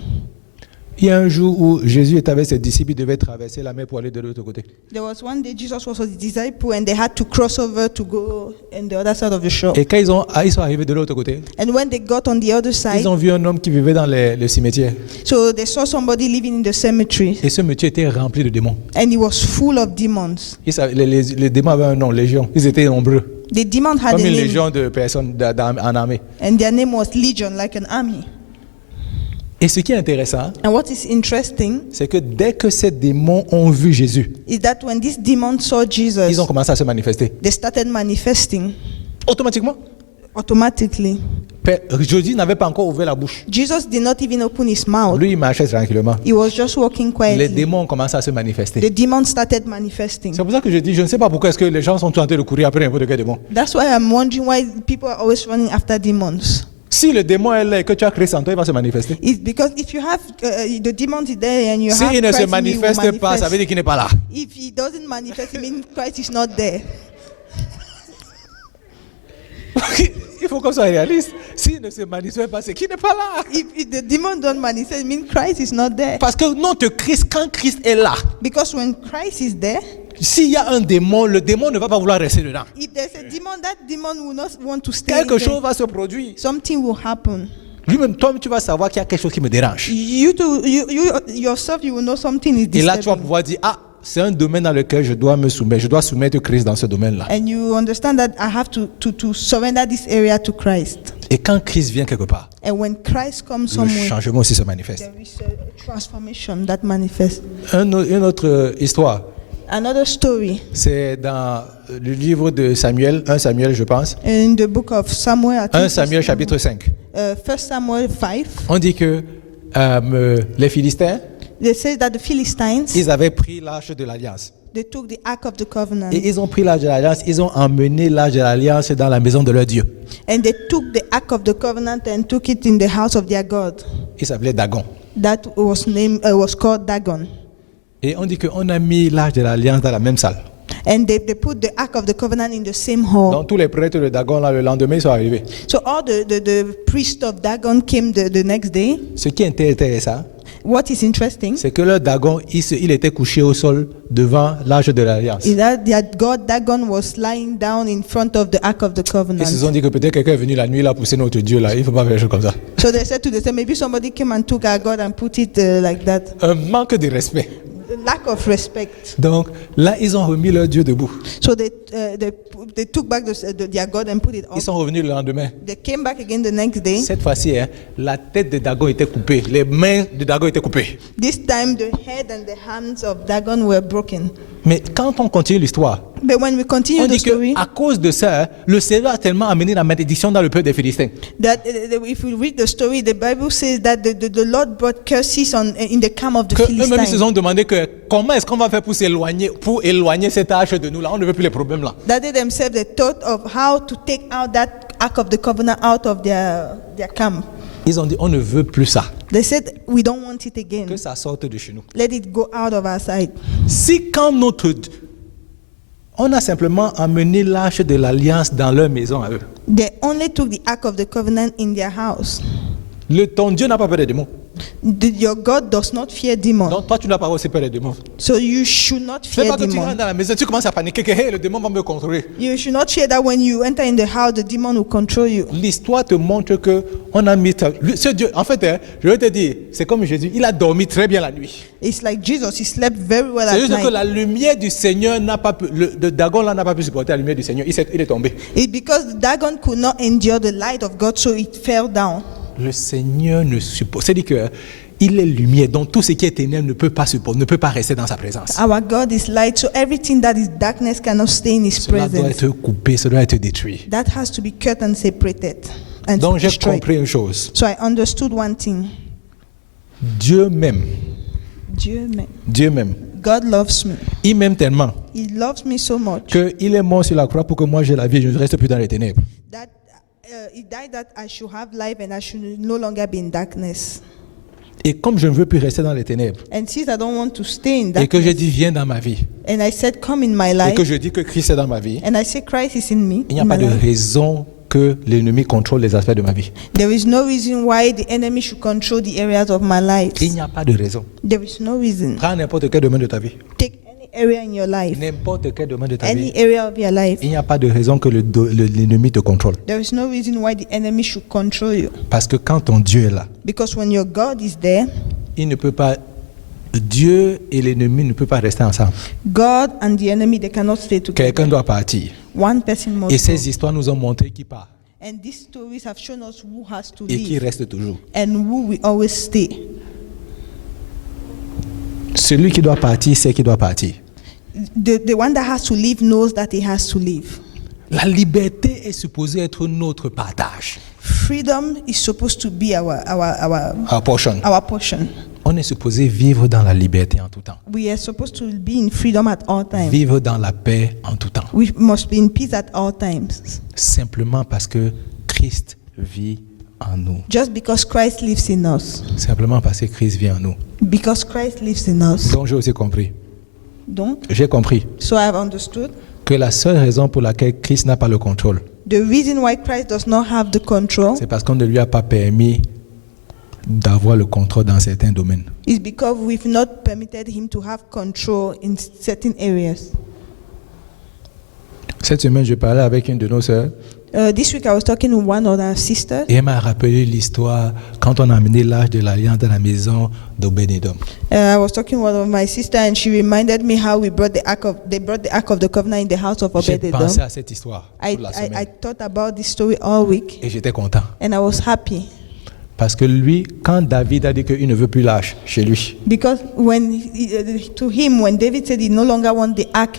Il y a un jour où Jésus était avec ses disciples, il devait traverser la mer pour aller de l'autre côté. There was one day Jesus was with his disciple and they had to cross over to go on the other side of the shore. Et quand ils sont arrivés de l'autre côté, And when they got on the other side, ils ont vu un homme qui vivait dans le cimetière. so they saw somebody living in the cemetery Et ce monsieur était rempli de démons. and he was full of demons. Les démons avaient un nom, légion. Ils étaient nombreux. The demon had Comme a une name légion de personnes en armée. and their name was Legion, like an army. Et ce qui est intéressant, And what is interesting c'est que dès que ces démons ont vu Jésus, is that when these demons saw Jesus, ils ont commencé à se manifester. they started manifesting Automatiquement. automatically. Jésus n'avait pas encore ouvert la bouche. Jesus did not even open his mouth. Lui, il marchait tranquillement. He was just walking Les quietly. démons ont commencé à se manifester. The demons started manifesting. C'est pour ça que je dis, je ne sais pas pourquoi est-ce que les gens sont tous en train de courir après n'importe quel démon. That's why I'm wondering why people are always running after demons. Si le démon est là et que tu as Christ en toi, il va se manifester. It's because if you have the demon is there and you have S'il ne Christ se in you, he will manifeste pas, ça veut manifest. dire qu'il n'est pas là. If he doesn't manifest, it means Christ is not there. Il faut qu'on soit réaliste. S'il ne se manifeste pas, c'est qu'il n'est pas là. If the demon don't manifest, it means Christ is not there. Parce que notre Christ, quand Christ est là, Because when Christ is there, s'il y a un démon, le démon ne va pas vouloir rester dedans. if there's a demon, that demon will not want to stay. Quelque in chose there. va se produire. Something will happen. Lui-même, toi, tu vas savoir qu'il y a quelque chose qui me dérange. You too, you yourself, you will know something is Et là, tu vas disturbing. pouvoir dire, ah, c'est un domaine dans lequel je dois me soumettre. Je dois soumettre Christ dans ce domaine-là. And you understand that I have to surrender this area to Christ. Et quand Christ vient quelque part, And when Christ comes le somewhere, changement aussi se manifeste. there is a transformation that manifests. Une autre histoire, Another story c'est dans le livre de Samuel, 1 Samuel, je pense. in the book of Samuel. I think 1 Samuel, chapitre 5. 1 Samuel 5. On dit que les Philistins, They say that the Philistines, ils avaient pris l'arche de l'Alliance. they took the Ark of the Covenant. Et ils ont pris l'arche de l'Alliance, ils ont emmené l'arche de l'Alliance dans la maison de leur Dieu. And they took the Ark of the Covenant and took it in the house of their God. Il s'appelait Dagon. That was called Dagon. Et on dit qu'on a mis l'arche de l'Alliance dans la même salle. And they put the Ark of the Covenant in the same hall. Donc tous les prêtres de Dagon, là, le lendemain, ils sont arrivés. So all the priests of Dagon came the next day. Ce qui est intéressant, What is interesting c'est que leur Dagon, il était couché au sol devant l'arche de l'Alliance. is that their God Dagon was lying down in front of the Ark of the Ils se Covenant. sont dit que peut-être quelqu'un est venu la nuit là pousser notre Dieu là. Il ne faut pas faire des choses comme ça. So they said to themselves, maybe somebody came and took our God and put it like that. Un manque de respect. Lack of respect. Donc là, ils ont remis leur Dieu debout. So they took back their God and put it Ils up. sont revenus le lendemain. They came back again the next day. Cette fois-ci, la tête de Dagon était coupée. Les mains de Dagon étaient coupées. This time the head and the hands of Dagon were broken. Mais quand on continue l'histoire, But when we continue on the dit story, qu'à cause de ça, le Seigneur a tellement amené la malédiction dans le peuple des Philistins. that if we read the story, the Bible says that the Lord brought curses in the camp of the Que eux-mêmes ils se Philistines. sont demandé que comment est-ce qu'on va faire pour éloigner cette hache de nous là. On ne veut plus les problèmes là. That they themselves they thought of how to take out that Ark of the Covenant out of their camp. Ils ont dit, on ne veut plus ça. They said, we don't want it again. Que ça sorte de chez nous. Let it go out of our sight. Si quand on a simplement amené l'arche de l'alliance dans leur maison à eux. They only took the Ark of the Covenant in their house. Ton Dieu n'a pas peur des démons. Your God does not fear demons. Donc toi, tu n'as pas aussi peur des démons. So you should not C'est fear pas que tu demons. rentres dans la maison, tu commences à paniquer que hey, le démon va me contrôler. You should not fear that when you enter in the house, the demon will control you. L'histoire te montre que on a mis ce Dieu. En fait, je vais te dire, c'est comme Jésus, il a dormi très bien la nuit. It's like Jesus, he slept very well C'est at juste que night. la lumière du Seigneur n'a pas pu, le Dagon là n'a pas pu supporter la lumière du Seigneur. Il est tombé. It's because the dragon could not endure the light of God, so it fell down. Le Seigneur ne supporte. C'est-à-dire que il est lumière, donc tout ce qui est ténèbres ne peut pas supporter, ne peut pas rester dans sa présence. Our God is light, so everything that is darkness cannot stay in his Cela doit presence. être coupé, ça doit être détruit. That has to be cut and separated and Donc j'ai destroyed. compris une chose. So I understood one thing. Dieu m'aime. Dieu m'aime. God loves me. Il m'aime tellement He loves me so much qu'il est mort sur la croix pour que moi j'ai la vie et je ne reste plus dans les ténèbres. that he died that I should have life and I should no longer be in darkness. Et comme je ne veux plus rester dans les ténèbres, And since I don't want to stay in et que je darkness, dis viens dans ma vie, and I said come in my et life, que je dis que Christ est dans ma vie, and I say Christ is in me, il n'y a in pas my de life, raison que l'ennemi contrôle les aspects de ma vie. there is no reason why the enemy should control the areas of my life. Il n'y a pas de raison. There is no reason. Prends n'importe quel domaine de ta vie. Take any area in your life, N'importe quel domaine de ta any vie. area of your life. Il n'y a pas de raison que l'ennemi te contrôle. There is no reason why the enemy should control you. Parce que quand ton Dieu est là, Because when your God is there, il ne peut pas. Dieu et l'ennemi ne peuvent pas rester ensemble. God and the enemy, they cannot stay together. Quelqu'un doit partir. One person must Et go. ces histoires nous ont montré qui part And these stories have shown us who has to et qui leave reste toujours. and who will always stay. Celui qui doit partir sait qu'il doit partir. The one that has to leave knows that he has to leave. La liberté est supposée être notre partage. Freedom is supposed to be Our portion. our portion. On est supposé vivre dans la liberté en tout temps. We are supposed to be in freedom at all times. Vivre dans la paix en tout temps. We must be in peace at all times. Simplement parce que Christ vit en nous. Just because Christ lives in us. Simplement parce que Christ vit en nous. Because Christ lives in us. Donc j'ai aussi compris. Donc, J'ai compris so I have understood que la seule raison pour laquelle Christ n'a pas le contrôle, the reason why Christ does not have the control c'est parce qu'on ne lui a pas permis d'avoir le contrôle dans certains domaines. is because we've not permitted him to have control in certain areas. Cette semaine, je parlais avec une de nos sœurs This week I was talking to one of our sisters, et elle m'a rappelé l'histoire quand on a amené l'arche de l'Alliance dans la maison d'Obed-Edom. I was talking to one of my sister, and she reminded me how they brought the Ark of the Covenant in the house of J'ai Obed-Edom. pensé à cette histoire I toute la semaine thought about this story all week, et j'étais content. and I was happy Parce que lui, quand David a dit qu'il ne veut plus l'arche chez lui, because when David said he no longer wants the ark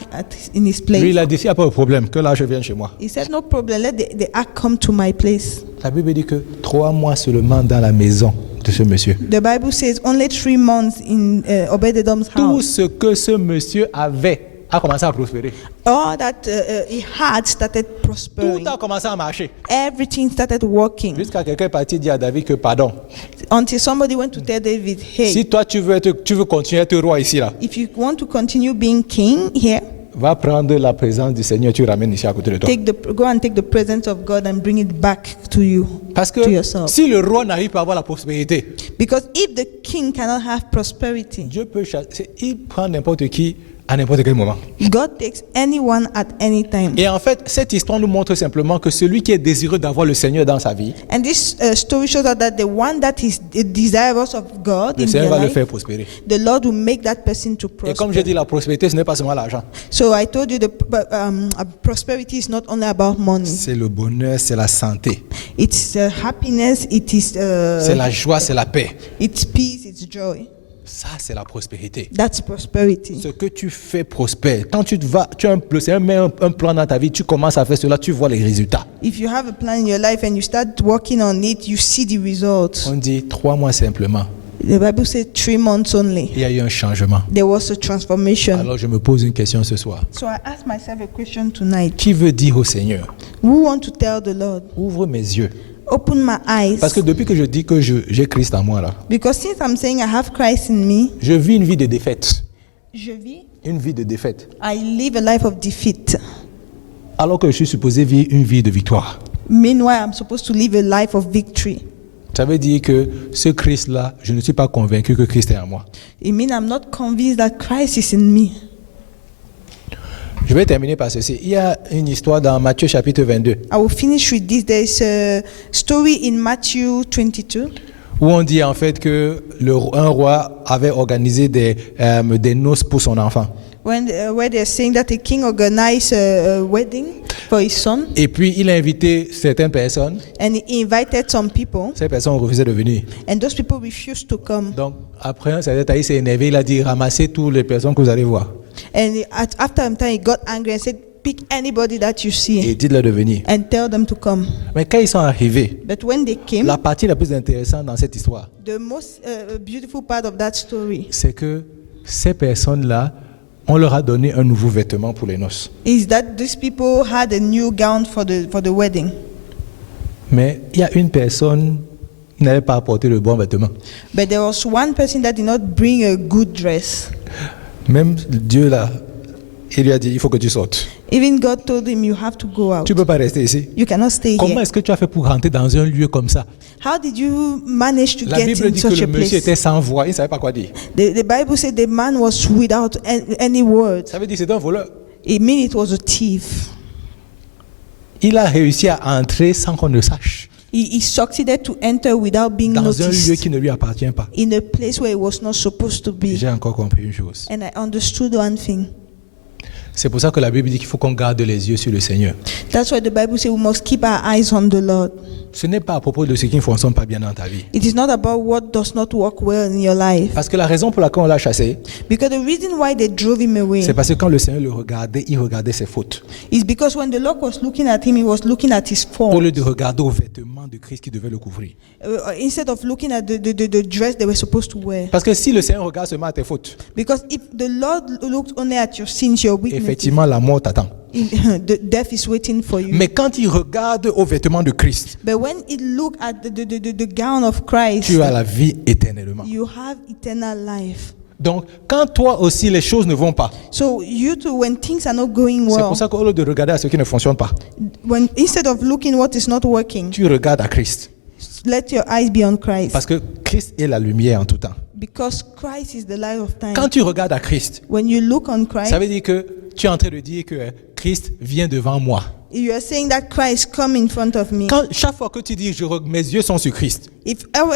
in his place, lui il a dit, il n'y a pas de problème, que l'arche vienne chez moi. he said, "No problem, let the ark come to my place." La Bible dit que 3 mois seulement dans la maison de ce monsieur. The Bible says only 3 months in Obed-Edom's Tout house. ce que ce monsieur avait a commencé à prospérer. All that he had started prospering. Tout a commencé à marcher. Everything started working Jusqu'à quelqu'un est parti dire à David que pardon. until somebody went to tell David, "Hey, Si toi tu veux continuer à être roi ici là, if you want to continue being king here, va prendre la présence du Seigneur, tu ramènes ici à côté de toi. go and take the presence of God and bring it back to you, Parce que to yourself." si le roi n'arrive pas à avoir la prospérité, Because if the king cannot have prosperity, Dieu peut chasser, il prend n'importe qui à n'importe quel moment. God takes anyone at any time. Et en fait, cette histoire nous montre simplement que celui qui est désireux d'avoir le Seigneur dans sa vie, And this story shows us that the one that is desirous of God le in Seigneur their va le life, faire prospérer. the Lord will make that person to Et comme j'ai prosper. dit, la prospérité, ce n'est pas seulement l'argent. So I told you prosperity is not only about money. C'est le bonheur, c'est la santé, It's happiness, c'est la joie, c'est la paix. it's peace, it's joy. Ça, c'est la prospérité. That's prosperity. Ce que tu fais prospère. Quand tu vas, tu as le Seigneur met un plan dans ta vie, tu commences à faire cela, tu vois les résultats. If you have a plan in your life and you start working on it, you see the results. On dit 3 mois simplement. The Bible says 3 months only. Il y a eu un changement. There was a transformation. Alors je me pose une question ce soir. So I asked myself a question tonight. Qui veut dire au Seigneur, Who want to tell the Lord, ouvre mes yeux? open my eyes? Parce que depuis que je dis que j'ai Christ en moi là, Because since I'm saying I have Christ in me, je vis une vie de défaite. je vis, Une vie de défaite. I live a life of defeat. Alors que je suis supposé vivre une vie de victoire. Meanwhile, I'm supposed to live a life of victory. Ça veut dire que ce Christ-là, je ne suis pas convaincu que Christ est en moi. It means I'm not convinced that Christ is in me. Je vais terminer par ceci. Il y a une histoire dans Matthieu chapitre 22 I will finish with this. There is a story in Matthew 22 où on dit en fait que un roi avait organisé des noces pour son enfant. where they're saying that a king organized a wedding for his son, Et puis il a invité certaines personnes. and he invited some people, Ces personnes ont refusé de venir. and those people refused to come. Donc après un certain temps, il s'est énervé. Il a dit ramassez toutes les personnes que vous allez voir And after a time, he got angry and said, pick anybody that you et see dites-leur de venir. and tell them to come. Mais quand ils sont arrivés, But when they came, la partie la plus intéressante dans cette histoire, the most beautiful part of that story c'est que ces personnes-là, on leur a donné un nouveau vêtement pour les noces. is that these people had a new gown for the wedding. Mais il y a une personne qui n'avait pas apporté le bon vêtement. But there was one person that did not bring a good dress. Même Dieu là, il lui a dit, il faut que tu sortes. Even God told him, you have to go out. Tu ne peux pas rester ici. You cannot stay Comment here. est-ce que tu as fait pour rentrer dans un lieu comme ça? How did you manage to La get Bible in dit que such le a monsieur place? était sans voix, il ne savait pas quoi dire. The Bible said the man was without any words. Ça veut dire que c'est un voleur. It means it was a thief. Il a réussi à entrer sans qu'on ne sache, He succeeded to enter without being dans un lieu noticed qui ne lui appartient pas. in a place where he was not supposed to be. J'ai encore compris une chose. And I understood one thing. C'est pour ça que la Bible dit qu'il faut qu'on garde les yeux sur le Seigneur. That's why the Bible says we must keep our eyes on the Lord. Ce n'est pas à propos de ce qui ne fonctionne pas bien dans ta vie. It is not about what does not work well in your life. Parce que la raison pour laquelle on l'a chassé, Because the reason why they drove him away c'est parce que quand le Seigneur le regardait, il regardait ses fautes. is because when the Lord was looking at him, he was looking at his Au fault. lieu de regarder au vêtement de Christ qui devait le couvrir. Instead of looking at the dress they were supposed to wear. Parce que si le Seigneur regarde seulement à tes fautes, Because if the Lord looked only at your sins, your weaknesses, effectivement, la mort t'attend. the death is waiting for you. Mais quand il regarde au vêtement de Christ, But when it look at the gown of Christ, tu as la vie éternellement. you have eternal life. Donc, quand toi aussi les choses ne vont pas, So you too, when things are not going c'est well, pour ça qu'au lieu de regarder à ce qui ne fonctionne pas, instead of looking what is not working, tu regardes à Christ. let your eyes be on Christ. Parce que Christ est la lumière en tout temps. Because Christ is the light of time. Quand tu regardes à Christ, When you look on Christ, ça veut dire que tu es en train de dire que Christ vient devant moi. you are saying that Christ come in front of me. Chaque fois que tu dis mes yeux sont sur Christ,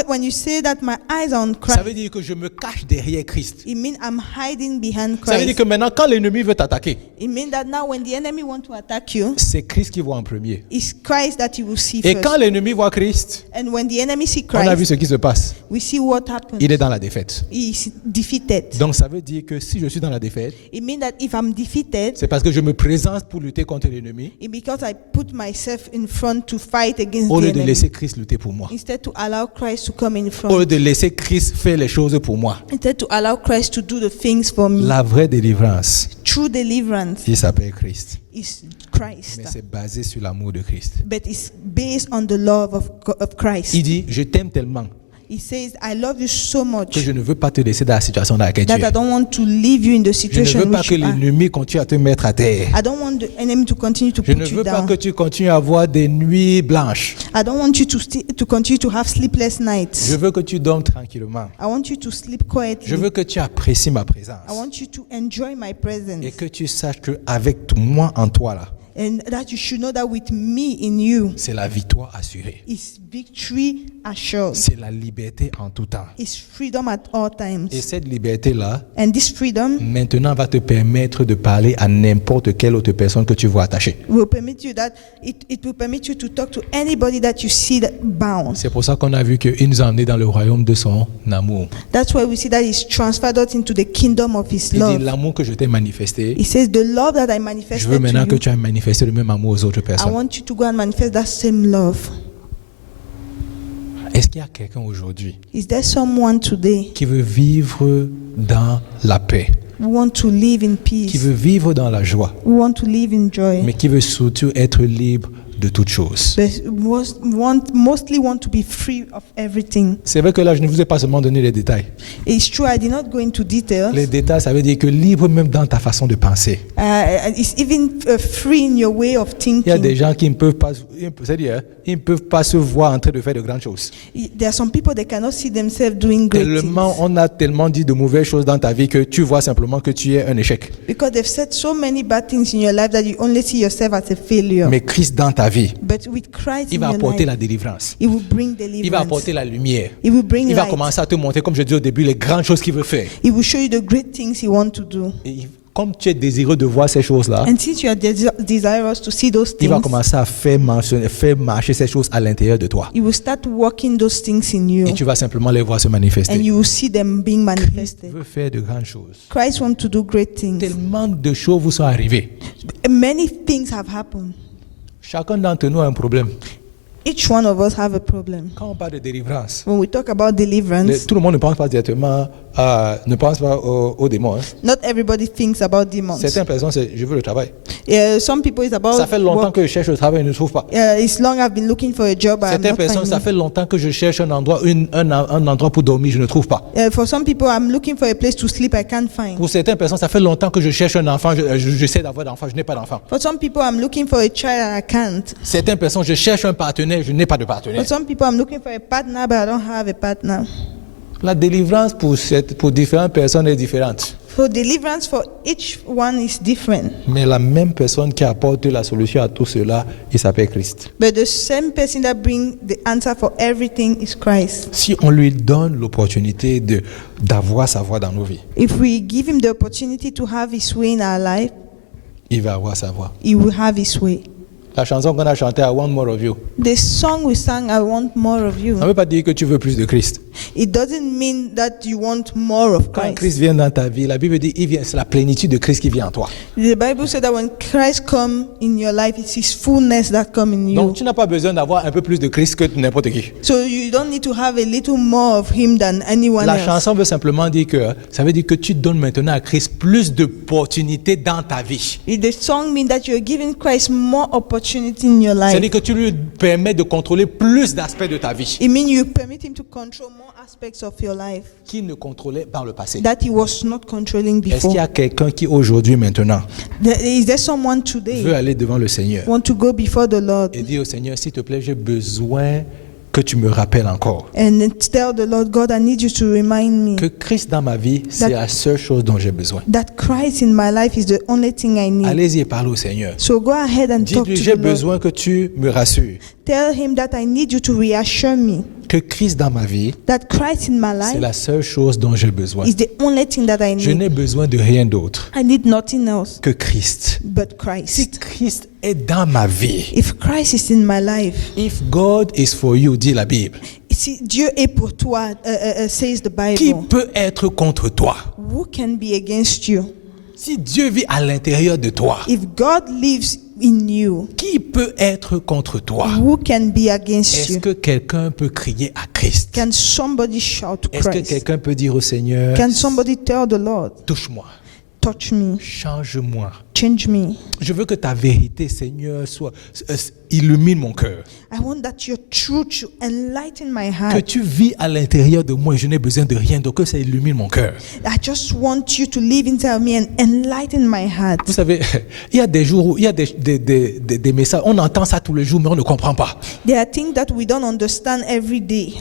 When you say that my eyes are on ça veut Christ, dire que je me cache derrière Christ. it means I'm hiding behind Ça veut dire Christ. que maintenant, quand l'ennemi veut t'attaquer, It means that now when the enemy want to attack you, c'est Christ qui voit en premier. it's Christ that you will see Et first. quand l'ennemi voit Christ, And when the enemy see on a vu Christ, ce qui se passe. we see what happens. Il est dans la défaite. He is defeated. Donc ça veut dire que si je suis dans la défaite, It means that if I'm defeated, c'est parce que je me présente pour lutter contre l'ennemi, it's because I put myself in front to fight against au the lieu de enemy. laisser Christ lutter pour moi. Instead to allow Christ to come in Au lieu front. de laisser Christ faire les choses pour moi. Instead to allow Christ to do the things for me. La vraie délivrance, True deliverance il s'appelle Christ. is Mais Christ. c'est basé sur l'amour de Christ. But it's based on the love of Christ. Il dit, je t'aime tellement He says, I love you so much que je ne veux pas te laisser dans la situation dans laquelle tu that I es. don't want to leave you in the Je ne situation veux in pas which que you are. l'ennemi continue à te mettre à terre. I don't want the enemy to continue to Je ne put you veux pas down. que tu continues à avoir des nuits blanches. I don't want you to continue to have sleepless nights. Je veux que tu dormes tranquillement. I want you to sleep quietly. Je veux que tu apprécies ma présence. I want you to enjoy my presence. Et que tu saches qu'avec moi en toi, là, And that you should know that with me in you c'est la victoire assurée. is victory assured. C'est la liberté en tout temps. Is freedom at all times. Et cette liberté-là, And this freedom maintenant, va te permettre de parler à n'importe quelle autre personne que tu vois attachée. will permit you that it will permit you to talk to anybody that you see that bound. C'est pour ça qu'on a vu qu'il nous a emmenés dans le royaume de son amour. That's why we see that he's transferred us into the kingdom of his Il dit, love. l'amour que je t'ai manifesté, He says, the love that I je manifested veux maintenant que to you, tu aies manifesté le même amour aux autres I personnes. want you to go and manifest that same love. Est-ce qu'il y a quelqu'un aujourd'hui Is there someone today qui veut vivre dans la paix, who want to live in qui peace, veut vivre dans la joie, who want to live in joy, mais qui veut surtout être libre de toutes choses? but mostly want to be free of everything? C'est vrai que là, je ne vous ai pas seulement donné les détails. It's true, I did not go into details. Les détails, ça veut dire que libre même dans ta façon de penser. It's even free in your way of Il y a des thinking. gens qui ne peuvent pas, c'est-à-dire, ils ne peuvent pas se voir en train de faire de grandes choses. There are some people that cannot see themselves doing great Tellement, things on a tellement dit de mauvaises choses dans ta vie que tu vois simplement que tu es un échec. because they've said so many bad things in your life that you only see yourself as a failure. Mais Christ dans ta vie, But with Christ il in va your apporter life, la délivrance. He will bring Il va deliverance. apporter la lumière. He will bring Il va light. commencer à te montrer, comme je dis au début, les grandes choses qu'il veut faire. He will show you the great things He wants to do. Et comme tu es désireux de voir ces choses-là, And since you are desirous to see those il va things, commencer à faire marcher ces choses à l'intérieur de toi. He will start working those things in you, Et tu vas simplement les voir se manifester. and you will see them being Christ manifested. veut faire de grandes choses. Christ wants to do great things. Tellement de choses vous sont arrivées. Many things have happened. Chacun d'entre nous a un problème. Each one of us have a problem. Quand on parle de délivrance, When we talk about deliverance, tout le monde ne pense pas directement ne pense pas aux démons. Hein. not everybody thinks about demons. Certaines personnes, c'est je veux le travail. Some people is about Ça fait longtemps work. que je cherche le travail et ne trouve pas. It's long I've been looking for a job. I'm Certaines not personnes, ça finding. fait longtemps que je cherche un endroit, un endroit pour dormir, je ne trouve pas. For some people, I'm looking for a place to sleep. I can't find. Pour certaines personnes, ça fait longtemps que je cherche un enfant, j'essaie d'avoir d'enfant, je n'ai pas d'enfant. For some people, I'm looking for a child and I can't. Certaines personnes, je cherche un partenaire, je n'ai pas de partenaire. For some people, I'm looking for a partner, but I don't have a partner. La délivrance pour différentes personnes est différente. For deliverance, for each one is different. Mais la même personne qui apporte la solution à tout cela, il s'appelle Christ. But the same person that brings the answer for everything is Christ. Si on lui donne l'opportunité d'avoir sa voix dans nos vies, If we give him the opportunity to have his way in our life, il va avoir sa voix. he will have his way. La chanson qu'on a chantée, I Want More of You, The song we sang, I want more of you, ça ne veut pas dire que tu veux plus de Christ. it doesn't mean that you want more of Quand Christ. Christ vient dans ta vie, la Bible dit c'est la plénitude de Christ qui vient en toi. The Bible said that when Christ comes in your life, it's his fullness that comes in you. Donc tu n'as pas besoin d'avoir un peu plus de Christ que n'importe qui. So you don't need to have a little more of him than anyone La else. chanson veut simplement dire que ça veut dire que tu donnes maintenant à Christ plus d'opportunités dans ta vie. The song means that you're giving Christ more opportunity in your life. C'est-à-dire que tu lui permets de contrôler plus d'aspects de ta vie It means you permit him to control more aspects of your life qu'il ne contrôlait par le passé. that he was not controlling Est-ce qu'il y before. a quelqu'un qui aujourd'hui, maintenant, Is there someone veut today aller devant le Seigneur want to go before the Lord et dire au Seigneur, s'il te plaît, j'ai besoin que tu me rappelles encore and tell the Lord, God, I need you to remind que me Christ dans ma vie, c'est la seule chose dont j'ai besoin. that Christ in my life is the only thing I need. Allez-y et parlez au Seigneur. So go ahead and talk Dites-lui, to j'ai the Lord. besoin que tu me rassures. Tell him that I need you to reassure me Que Christ dans ma vie, that Christ in my c'est life la seule chose dont j'ai besoin. is the only thing that I Je need. n'ai besoin de rien d'autre I need nothing else que Christ. but Si Christ. Christ est dans ma vie, If Christ is in my life, if God is for you, dit la Bible, si Dieu est pour toi, says the qui Bible, peut être contre toi? who can be against you? Si Dieu vit à l'intérieur de toi, If God lives in you, qui peut être contre toi? who can be against Est-ce you? que quelqu'un peut crier à Christ? Can somebody shout to Est-ce que Christ? quelqu'un peut dire au Seigneur, Can somebody tell the Lord, touche-moi, touch me, change-moi. change me? Je veux que ta vérité, Seigneur, illumine mon cœur. I want that your truth should enlighten my Que heart. tu vis à l'intérieur de moi et je n'ai besoin de rien, donc que ça illumine mon cœur. I just want you to live inside me and enlighten my heart. Vous savez, il y a des jours où il y a des messages, on entend ça tous les jours, mais on ne comprend pas. There are things that we don't understand every day.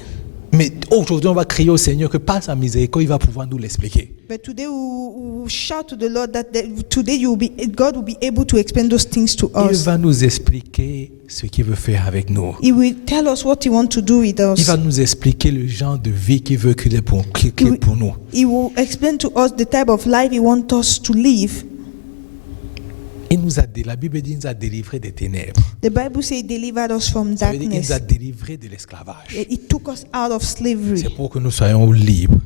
Mais aujourd'hui, on va crier au Seigneur que par sa miséricorde, il va pouvoir nous l'expliquer. But today we shout to the Lord that today God will be able to explain those things to Il us. va nous expliquer ce qu'il veut faire avec nous. He will tell us what He wants to do with Il us. va nous expliquer le genre de vie qu'il veut qu'il ait pour nous. He will explain to us the type of life He wants us to live. La Bible dit qu'il nous a délivrés des ténèbres. The Bible says He delivered us from Ça veut dire qu'il darkness. nous a délivrés de l'esclavage. He took us out of slavery C'est pour que nous soyons libres.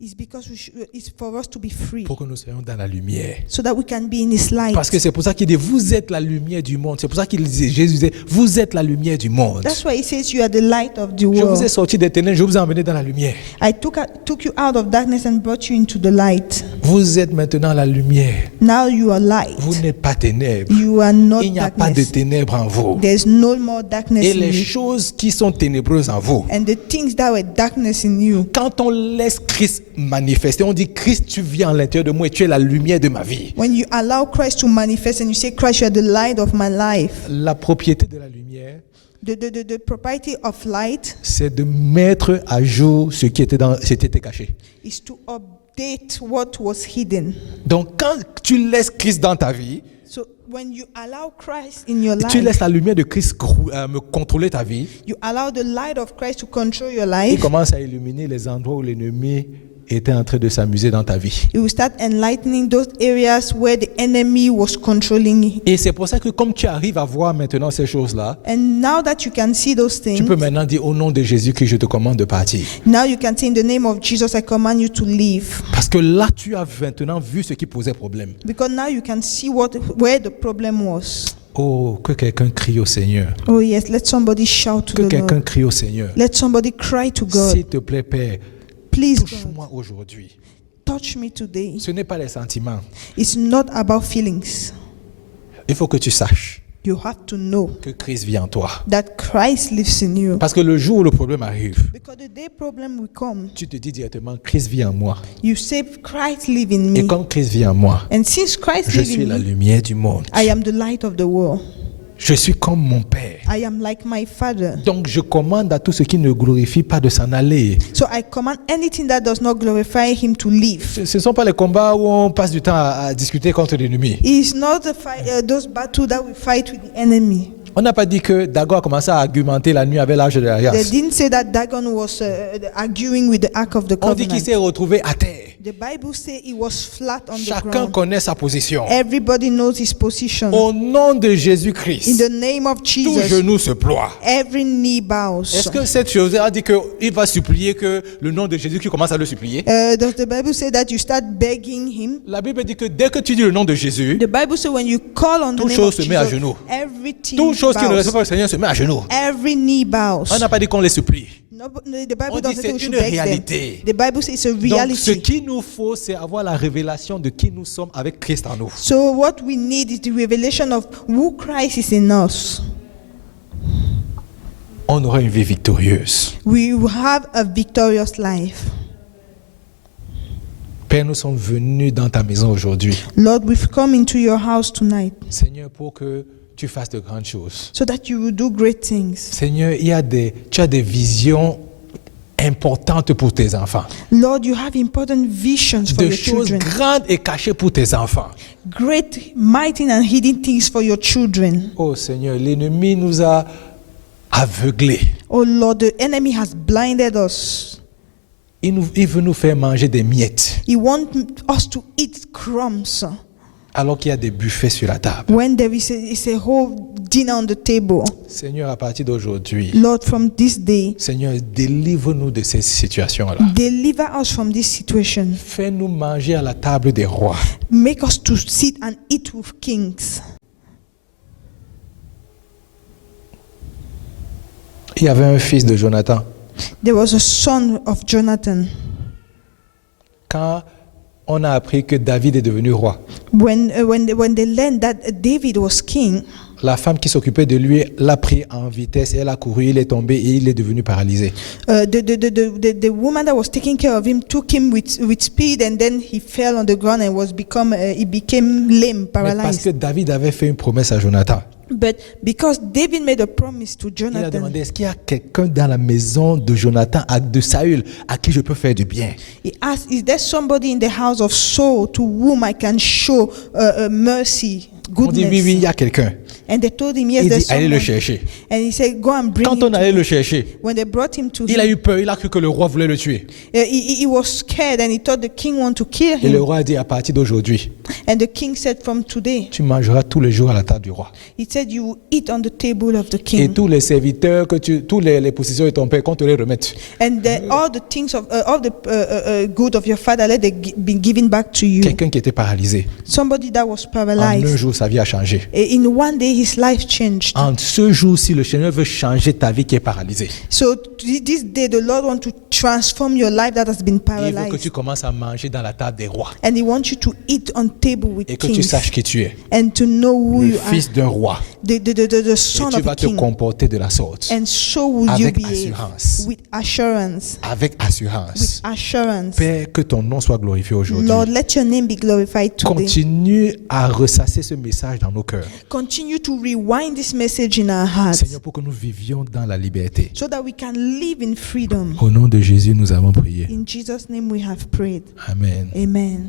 It's because it's for us to be free, pour que nous soyons dans la lumière. so that we can be in His light. Parce que c'est pour ça qu'il dit, vous êtes la lumière du monde. C'est pour ça qu'il disait, Jésus disait, vous êtes la lumière du monde. That's why He says you are the light of the Je vous ai world. sorti des ténèbres, je vous ai emmené dans la lumière. I took you out of darkness and brought you into the light. Vous êtes maintenant la lumière. Now you are light. Vous n'êtes pas ténèbres. You are not Il n'y a pas de darkness. ténèbres en vous. There's no more darkness Et in les you. choses qui sont ténébreuses en vous, And the things that were darkness in you, quand on laisse Christ manifester, on dit, Christ, tu viens à l'intérieur de moi et tu es la lumière de ma vie. when you allow Christ to manifest and you say, Christ, you are the light of my life, La propriété de la lumière, the propriety of light c'est de mettre à jour ce qui était caché. is to update what was hidden. Donc, quand tu laisses Christ dans ta vie, So when you allow Christ in your tu life, laisses la lumière de Christ me contrôler ta vie, you allow the light of Christ to control your il life, commence à illuminer les endroits où l'ennemi était en train de s'amuser dans ta vie. you will start enlightening those areas where the enemy was controlling. Et c'est pour ça que comme tu arrives à voir maintenant ces choses-là, And now that you can see those tu things, peux maintenant dire au nom de Jésus que je te commande de partir. now you can say, in the name of Jesus, I command you to leave. Parce que là, tu as maintenant vu ce qui posait problème. Because now you can see where the problem was. Oh, que quelqu'un crie au Seigneur. Oh yes, let somebody shout to Que the quelqu'un Lord. crie au Seigneur. Let somebody cry to God. S'il te plaît, Père, Please, God, touche-moi aujourd'hui. touch me today. Ce n'est pas les sentiments. It's not about feelings. Il faut que tu saches You have to know que Christ vit en toi. that Christ lives in you. Parce que le jour où le problème arrive, Because the day problem will come, tu te dis directement, Christ vit en moi. you say, Christ live in Et me. comme Christ vit en moi, And since Christ je lives suis in la me, lumière du monde. I am the light of the world. Je suis comme mon Père. I am like my Father. Donc je commande à tout ce qui ne glorifie pas de s'en aller. So I command anything that does not glorify Him to leave. Ce ne sont pas les combats où on passe du temps à discuter contre l'ennemi. It's not those battles that we fight with the enemy. On n'a pas dit que Dagon a commencé à argumenter la nuit avec l'âge de They l'Alliance. didn't say that Dagon was arguing with the Ark of the On dit qu'il Covenant. s'est retrouvé à terre. The Bible says he was flat on the Chacun ground. connaît sa position. Everybody knows his position. Au nom de In Jésus-Christ, the name of tout Jesus, genou se ploie. every knee bows. Est-ce que cette chose a dit qu'il va supplier que le nom de Jésus-Christ commence à le supplier? Does the Bible say that you start begging Him? La Bible dit que dès que tu dis le nom de Jésus, The Bible says when you call on the toute name chose of se met à Jesus, genoux. everything toute chose qui ne respecte pas bows. le Seigneur se met à genoux. Every knee bows. On n'a pas dit qu'on les supplie. The Bible On dit doesn't say c'est we should une beg them. réalité. The Bible says it's a Donc ce reality. qu'il nous faut, c'est avoir la révélation de qui nous sommes avec Christ en nous. So what we need is the revelation of who Christ is in us. On aura une vie victorieuse. We will have a victorious life. Père, nous sommes venus dans ta maison aujourd'hui. Lord, we've come into your house tonight Seigneur, pour que tu fasses de grandes choses. so that you will do great things. Seigneur, tu as des visions importantes pour tes enfants. Lord, you have important visions for De your choses children. grandes et cachées pour tes enfants. Great, mighty and hidden things for your children. Oh Seigneur, l'ennemi nous a aveuglés. Oh Lord, the enemy has blinded us. Il veut nous faire manger des miettes He wants us to eat crumbs alors qu'il y a des buffets sur la table. when there is a whole dinner on the table. Seigneur, à partir d'aujourd'hui, Lord, from this day, Seigneur, délivre-nous de ces situations-là. deliver us from this situation. Fais-nous manger à la table des rois. Make us to sit and eat with kings. Il y avait un fils de Jonathan. There was a son of Jonathan. Quand on a appris que David est devenu roi, When they learned that David was king, la femme qui s'occupait de lui l'a pris en vitesse, elle a couru, il est tombé et il est devenu paralysé. the woman that was taking care of him took him with speed, and then he fell on the ground and he became lame, Mais parce paralyzed. que David avait fait une promesse à Jonathan, But because David made a promise to il a Jonathan, demandé, est-ce qu'il y a quelqu'un dans la maison de Jonathan, de Saül, à qui je peux faire du bien? he asked, "Is there somebody in the house of Saul to whom I can show mercy, On dit, oui, goodness?" oui, il y a quelqu'un. And they told him, yes, Il there's dit, allez le someone. chercher. And he said, go and bring Quand him on to allait me. le chercher, When they brought him to il a him, eu peur, il a cru que le roi voulait le tuer. he was scared and he thought the king wanted to kill Et le him. roi a dit, à partir d'aujourd'hui, And the king said, from today, tu mangeras tous les jours à la table du roi. he said, you will eat on the table of the Et king. tous les serviteurs, tous les possessions de ton père, qu'on te les remette. And all the things of all the good of your father, let it be given back to you. Quelqu'un qui était paralysé, Somebody that was en un paralyzed. jour, sa vie a changé. In one day, his life changed. En ce jour-ci, le Seigneur veut changer ta vie qui est paralysée. So this day, the Lord wants to transform your life that has been Il veut que paralyzed. tu commences à manger dans la table des rois. And he wants you to eat on table with Et que tu kings. saches qui tu es. And to know who Le you are. fils d'un roi. The Et son tu of a vas te king. comporter de la sorte. And so will you Avec behave. assurance. With assurance. Avec assurance. With assurance. Père, que ton nom soit glorifié aujourd'hui. Lord, let your name be glorified today. Continue à ressasser ce message dans nos cœurs. Continue to rewind this message in our hearts Seigneur, pour que nous vivions dans la liberté. so that we can live in freedom. Au nom de Jésus, nous avons prié. In Jesus' name we have prayed. Amen. Amen.